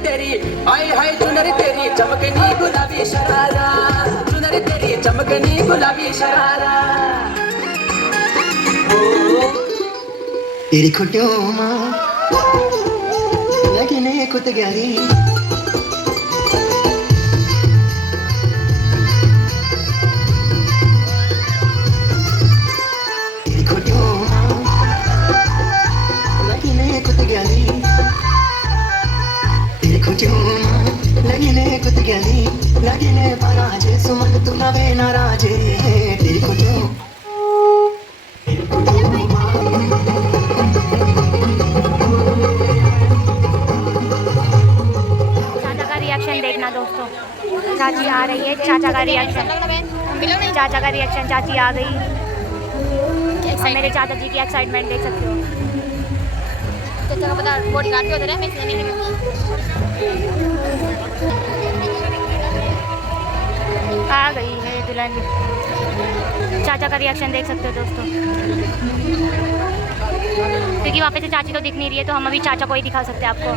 तेरी हाय हाय चुनरी तेरी चमकनी गुलाबी शरारा, चुनरी तेरी चमकनी गुलाबी शरारा। तेरी खुटियों मां लगने कुत गहरी लगने पराजे सुमन तू नवे नाराजे तेरी खुटियों चाचा का रिएक्शन देखना दोस्तों। चाची आ रही है, चाचा का रिएक्शन, चाचा का रिएक्शन। चाची आ गई और मेरे चाचा जी की एक्साइटमेंट देख सकते हो। चाचा का पता बॉडी गार्ड के उधर है, मैं इसलिए नहीं निकलती। आ गई मेरी दुल्हन। चाचा का रिएक्शन देख सकते हो दोस्तों, क्योंकि वहाँ पे से चाची तो दिख नहीं रही है, तो हम अभी चाचा को ही दिखा सकते हैं आपको।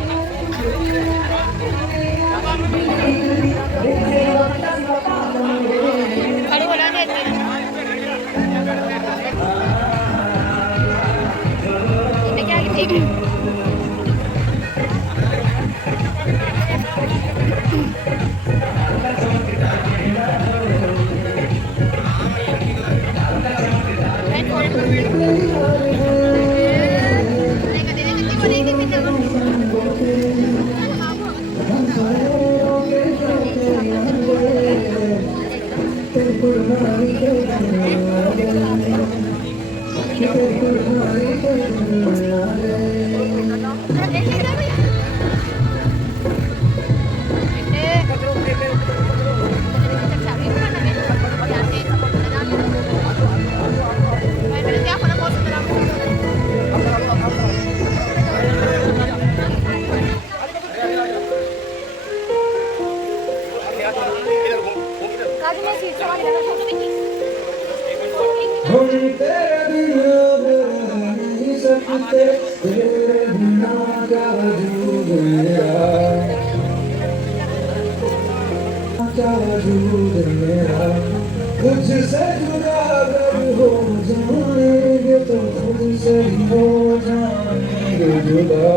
तुझसे जुदा अगर हो जाएंगे तो खुद से ही हो जाएंगे जुदा,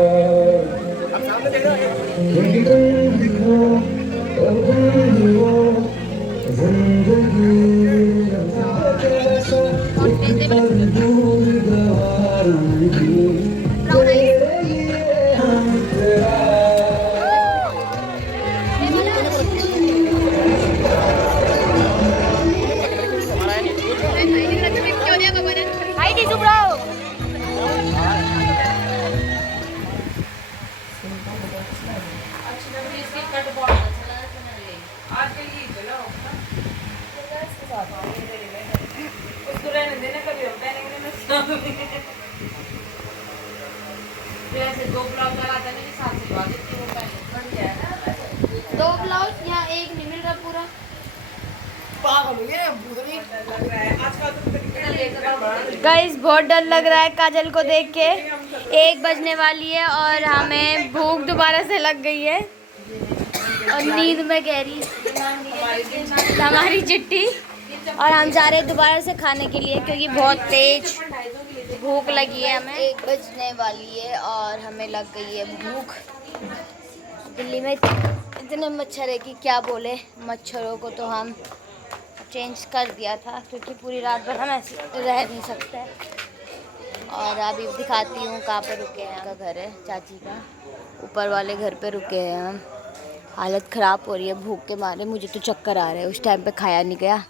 क्योंकि तुम ही हो और तुम ही हो जिंदगी कैसा एक पल दूर गवारूंगी तेरे लिए हम तेरा। दो ब्लाउज या एक नहीं मिल रहा पूरा। गाइस बहुत डर लग रहा है काजल को देख के। 1 बजने वाली है और हमें भूख दोबारा से लग गई है और नींद में गहरी हमारी चिट्ठी, और हम जा रहे हैं दोबारा से खाने के लिए क्योंकि बहुत तेज भूख लगी है हमें। 1 बजने वाली है और हमें लग गई है भूख। दिल्ली में इतने मच्छर है कि क्या बोले। मच्छरों को तो हम चेंज कर दिया था क्योंकि पूरी रात भर हम ऐसे रह नहीं सकते। और अभी दिखाती हूँ कहाँ पर रुके हैं। का घर है चाची का, ऊपर वाले घर पे रुके हैं हम। हालत ख़राब हो रही है भूख के मारे, मुझे तो चक्कर आ रहे हैं। उस टाइम पे खाया नहीं गया,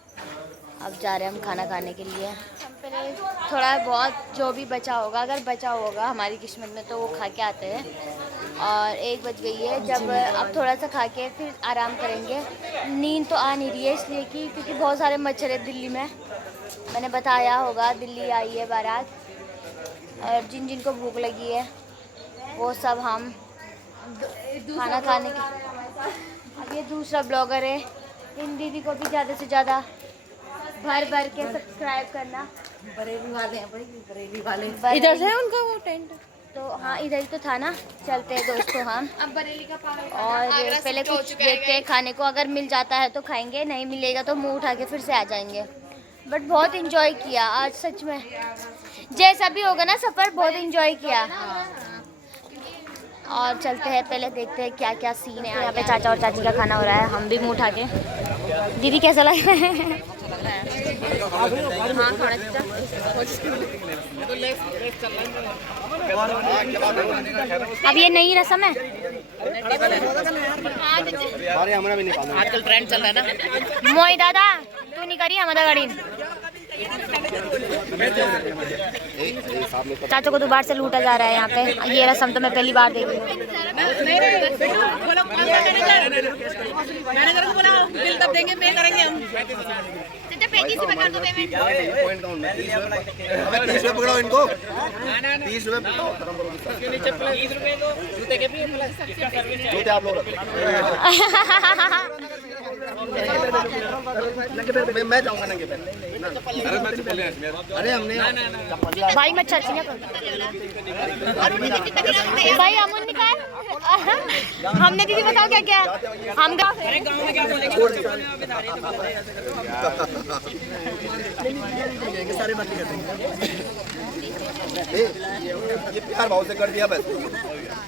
अब जा रहे हैं हम खाना खाने के लिए। थोड़ा बहुत जो भी बचा होगा, अगर बचा होगा हमारी किस्मत में तो वो खा के आते हैं। और 1 बज गई है, जब अब थोड़ा सा खा के फिर आराम करेंगे। नींद तो आ नहीं रही है इसलिए कि क्योंकि बहुत सारे मच्छर है दिल्ली में। मैंने बताया होगा दिल्ली आई है बारात, और जिन जिन को भूख लगी है वो सब हम खाना खाने की। अब ये दूसरा ब्लॉगर है, इन दीदी को भी ज़्यादा से ज़्यादा भर के सब्सक्राइब करना। बरेली वाले हैं भाई, बरेली वाले इधर से उनका वो टेंट तो हाँ इधर ही तो था ना, चलते हैं दोस्तों हम अब बरेली का और पहले कुछ देखते हैं खाने को, अगर मिल जाता है तो खाएंगे, नहीं मिलेगा तो मुंह उठा के फिर से आ जाएंगे। बट बहुत इंजॉय किया आज सच में, जैसा भी होगा ना सफ़र बहुत इंजॉय किया। और चलते हैं पहले देखते हैं क्या क्या सीन है। यहाँ पे चाचा और चाची का खाना हो रहा है, हम भी मुंह उठा के। दीदी कैसा लग रहा है? हाँ थोड़ा अब ये नई रस्म है, आजकल ट्रेंड चल रहा है ना। मोई दादा तू नहीं करी हमारा गाड़ी। चाचों को दोबारा से लूटा जा रहा है यहाँ पे। ये रस्म तो मैं पहली बार देख रही हूँ। मैनेजर को बोला बिल तब देंगे, पे करेंगे हम। पकड़ो इनको, 30 रुपए जूते आप लोग मैं जाऊंगा नंगे पैर। अरे हमने भाई मैं चाची ना भाई अमुन निकाल। हमने दीदी बताओ क्या क्या हम गाँव में क्या बोलेंगे। सारे बातें करते हैं। ये प्यार भाव से कर दिया बस,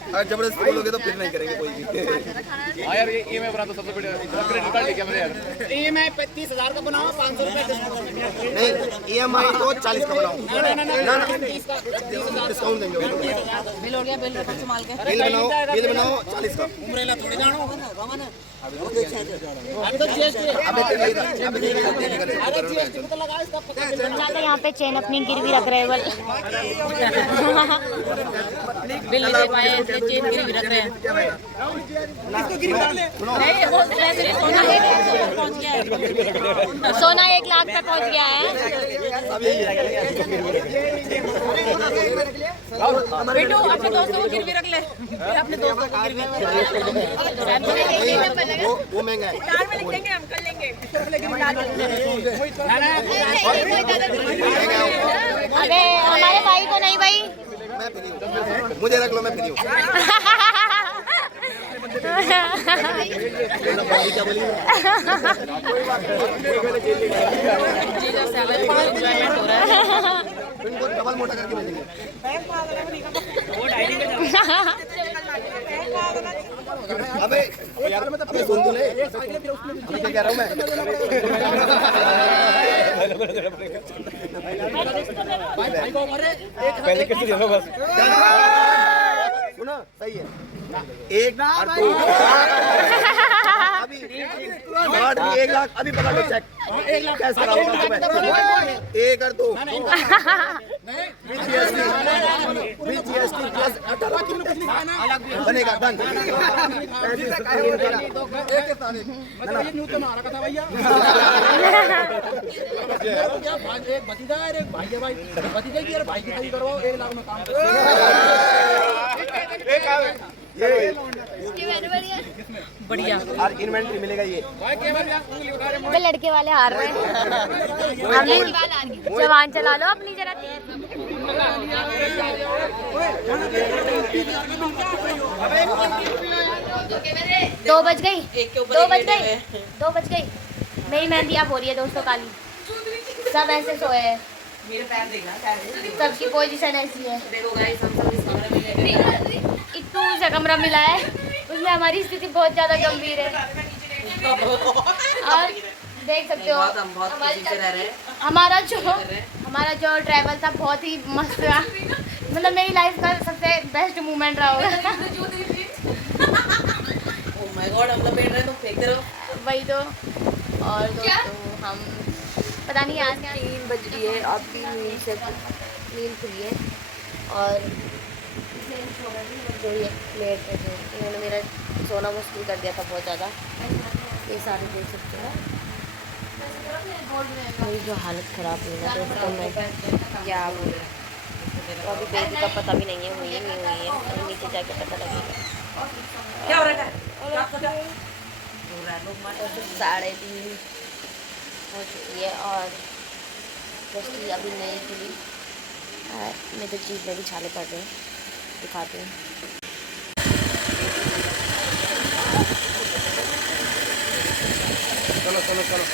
अगर जबरदस्ती बोलोगे तो फिर नहीं करेंगे कोई भी। हाँ यार ये EMI बना तो सबसे बढ़िया क्रेडिट कार्ड लेके मेरे यार। EMI 35,000 का बनाओ, 500 रुपए नहीं EMI तो 40 का बनाओ ना, डिस्काउंट देंगे। बिल हो गया, बिल संभाल के बिल बनाओ 40 का। उम्रेला थोड़ी जानो चाचा यहाँ पे चेन अपनी गिरवी रख रहे हैं। बिल नहीं दे पाए इसलिए चेन गिरवी रख रहे हैं। सोना 1 लाख पे पहुँच गया है। बेटू अपने दोस्तों को गिरवी रख ले, फिर अपने दोस्तों को गिरवी वो महंगा है। हम कर लेंगे। अरे हमारे भाई को नहीं भाई, मैं फ्री हूँ, मुझे रख लो, मैं फ्री हूँ। क्या बोली? डबल मोटा करके भेजेंगे। अबे अबे सुन तो ले, मैं क्या कह रहा हूँ मैं। पहले कैसे दे दो बस। सुनो सही है, 1 और 2 अभी 1 लाख अभी पकड़ लो चेक, 1 लाख कैसे कराऊंगा तुम्हें? 1 और 2 GST प्लस 18 बनेगा डन। बढ़िया और इन्वेंट्री मिलेगा ये। वे लड़के वाले हार रहे हैं। जवान चला लो अपनी जरा। 2 बज गई, 2 बज गई, 2 बज गई। मेरी मेहंदी अब हो रही है दोस्तों काली। सब ऐसे सोए हैं, मेरे पैर देखना, सबकी पोजीशन ऐसी है। देखो गाइस हम सब इस कमरे में गए। इतू सा कमरा मिला है, उसमें हमारी स्थिति बहुत ज़्यादा गंभीर है। और देख सकते हो हम बहुत खुशी से रह रहे हैं। हमारा जो ट्रैवल था बहुत ही मस्त रहा। मतलब मेरी लाइफ का सबसे बेस्ट मोमेंट रहा होगा। ओह माय गॉड, हम लपेट रहे हैं तो फेंकते रहो। वही तो। और दोस्तों हम पता नहीं आज 3 बज रही है, अब भी नींद खुली है। और जो ये प्लेट है जो इन्होंने मेरा सोना मुश्किल कर दिया था बहुत ज़्यादा। ये सारे देख सकते हो मेरी जो हालत ख़राब हुई ना दोस्तों, मैं क्या बोलूँ। तो अभी बेबी का पता भी नहीं है, हुई है नहीं हुई है, अभी नीचे जाके पता लगेगा। क्या हो रहा है? 3:30 हो चुकी है और दृष्टि अभी नहीं खुली। मेरे तो जीभ में भी छाले पड़ रहे हैं। दिखाते हैं। चलो चलो चलो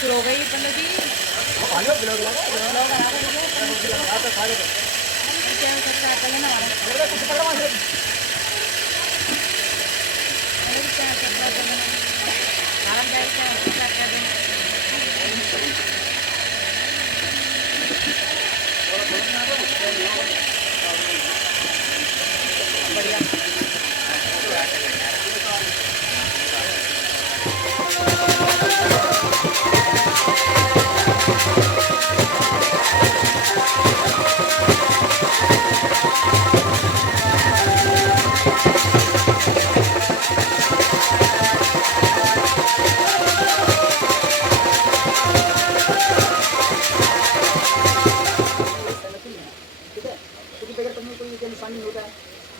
शुरू हो गई पंडित जी।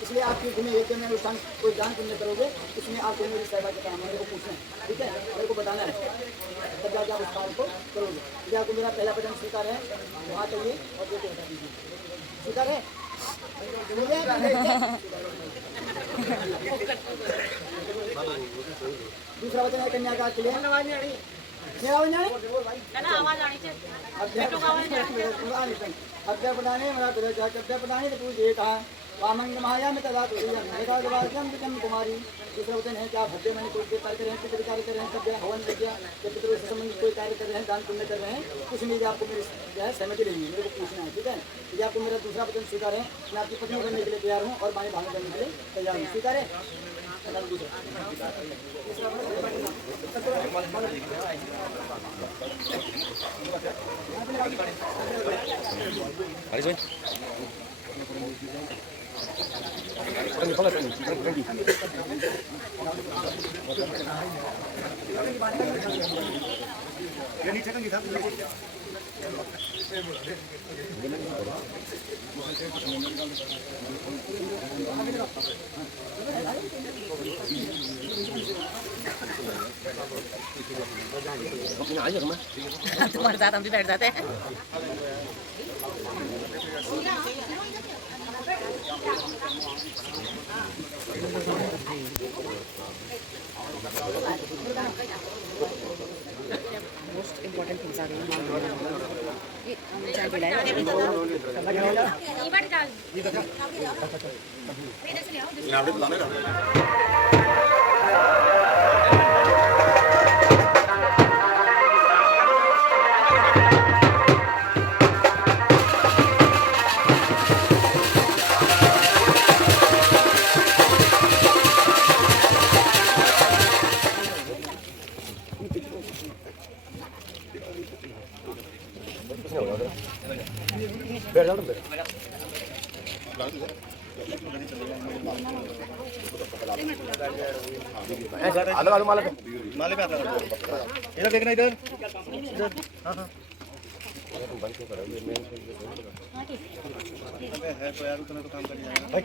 इसलिए आप घूमे एक में अनुष्ठान कोई दान पुण्य करोगे इसमें आपको मेरी सेवा के काम मेरे को पूछना है, ठीक है, मेरे को बताना है, तब जाके आप उस काम को करोगे। यदि आपको मेरा पहला वचन स्वीकार है वहाँ चाहिए और ये बता दीजिए, स्वीकार है? दूसरा वचन है कन्यादान के लिए वामंग महाया में तदा कुमारी। दूसरा वचन है कि आप भव्य मैंने कोई कार्य कर रहे हैं, पितृ कार्य कर रहे हैं, सभ्य हवन विद्या या पितरों से संबंधित कोई कार्य कर रहे हैं, दान पुण्य कर रहे हैं, कुछ नहीं आपको मेरी जो है सहमति लेंगे, मेरे को पूछना है, ठीक है। यदि आपको मेरा दूसरा वचन स्वीकार है, मैं आपकी पत्नी बनने के लिए तैयार हूँ और माने भाग करने के लिए तैयार हूँ, स्वीकार है? तुम्हारे साथ हम भी बैठ जाते हैं। मोस्ट इम्पोर्टेंट थिंग्स आ गई ये चाय पिलाए आलू माले पे इधर देखना इधर हाँ हाँ है तो यार उतना तो काम कर भाई।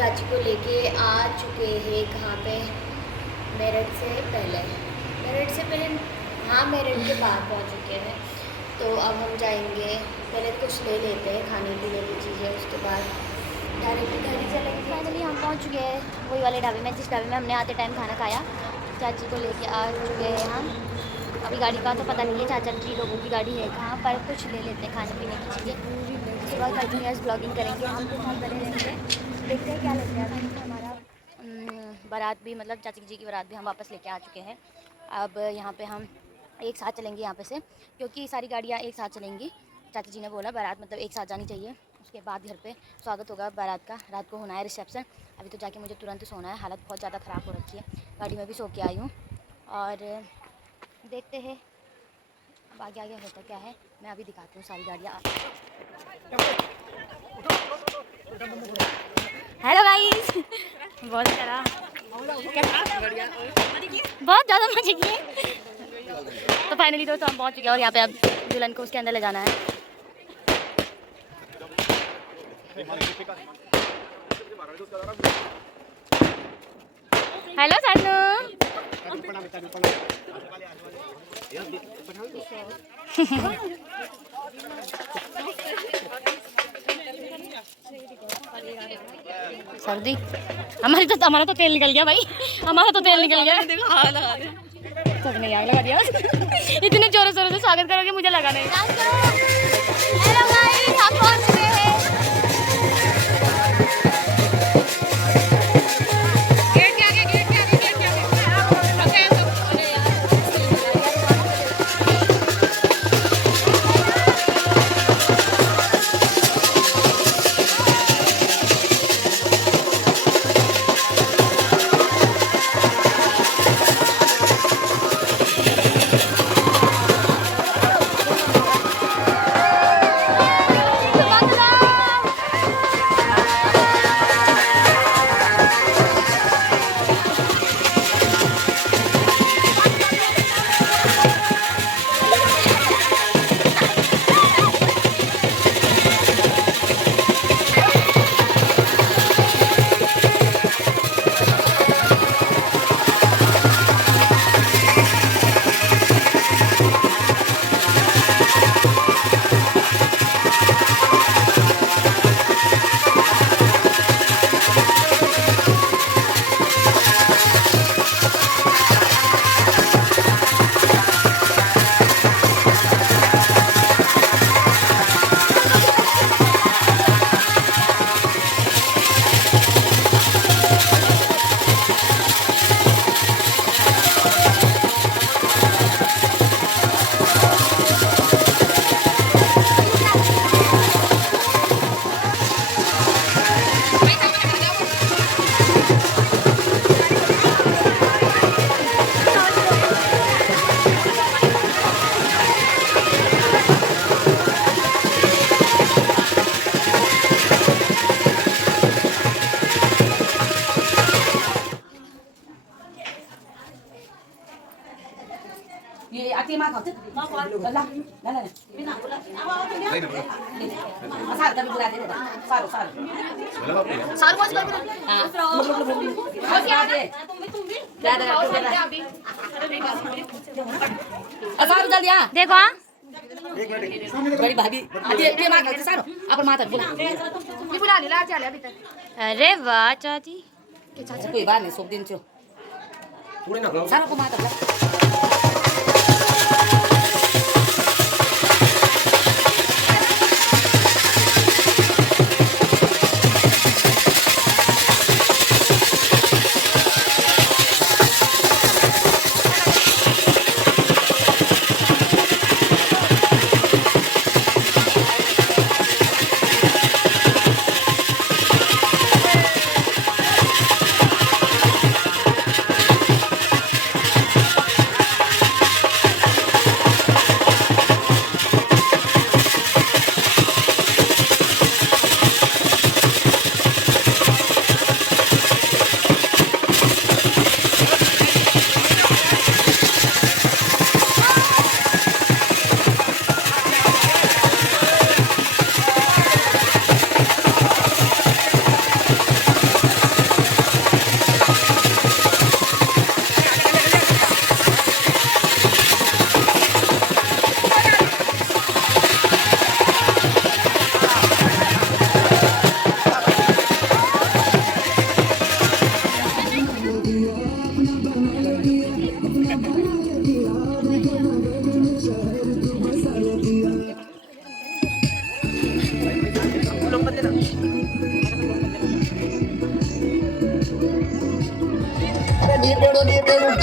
चाची को लेके आ चुके हैं कहाँ पे, मेरठ से पहले हाँ मेरठ के बाहर पहुँच चुके हैं। तो अब हम जाएंगे, पहले कुछ ले लेते हैं खाने पीने की चीज़ें, उसके बाद डायरेक्ट घर ही चलेंगे। फाइनली हम पहुँच चुके हैं वही वाले ढाबे में जिस ढाबे में हमने आते टाइम खाना खाया। चाची को लेके आ चुके हैं हम। अभी गाड़ी का तो पता नहीं है, चाचा जी लोगों की गाड़ी है कहाँ पर, कुछ ले लेते हैं खाने पीने की चीज़ें। उसके बाद कंटिन्यूअस ब्लॉगिंग करेंगे, हम के साथ बने रहेंगे, देखते हैं क्या लेते हैं। हमारा बारात भी मतलब चाची जी की बारात भी हम वापस लेके आ चुके हैं। अब यहाँ पे हम एक साथ चलेंगे यहाँ पे से, क्योंकि सारी गाड़ियाँ एक साथ चलेंगी। चाची जी ने बोला बारात मतलब एक साथ जानी चाहिए, उसके बाद घर पे स्वागत होगा बारात का। रात को होना है रिसेप्शन। अभी तो जाके मुझे तुरंत सोना है, हालत बहुत ज़्यादा ख़राब हो रखी है। गाड़ी में भी सो के आई हूँ और देखते हैं अब आगे आगे होता क्या है। मैं अभी दिखाती हूँ सारी गाड़ियाँ। हेलो गाइस, बहुत सारा बहुत ज़्यादा मजे किए। तो फाइनली दोस्तों हम पहुँच चुके हैं और यहाँ पे अब दुल्हन को उसके अंदर ले जाना है। हेलो सानू। सर्दी हमारा तो तेल निकल गया भाई, हमारा तो तेल निकल गया। सब नहीं आग लगा दिया। इतने जोरों शोरों से स्वागत करोगे, मुझे लगा नहीं। हेलो गाइस, हम पहुंच चुके हैं। ये आती मां खाते मां को ला ला ला बिना बोला सार का भी बुला दे सारो सारो सारो बस कर हां बस याद है तुम भी दादा अभी सारो जल्दी आ देखो। हां एक मिनट बड़ी भाभी आती है मां खाते सारो अपन माता बुला ये बुला ले ला चले अभी तक। अरे वाह चाची, के चाची कोई बात नहीं, सब दिन छो थोड़ी ना सारो को माता बुला।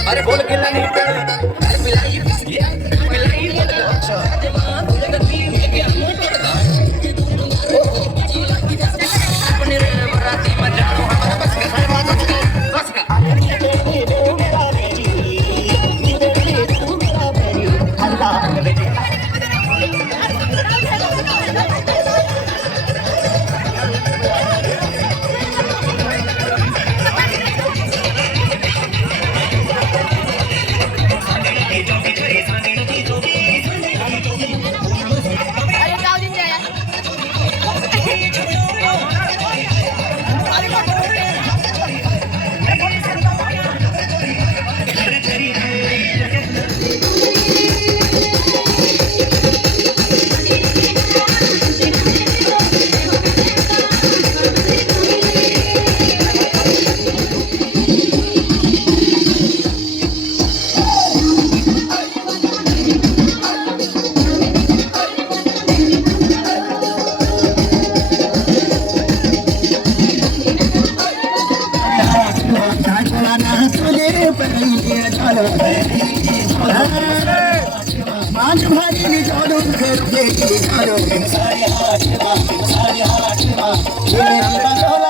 अरे बोल के नहीं अरे मिलाई मिलाई साढ़े 8 माँ, ये मेरा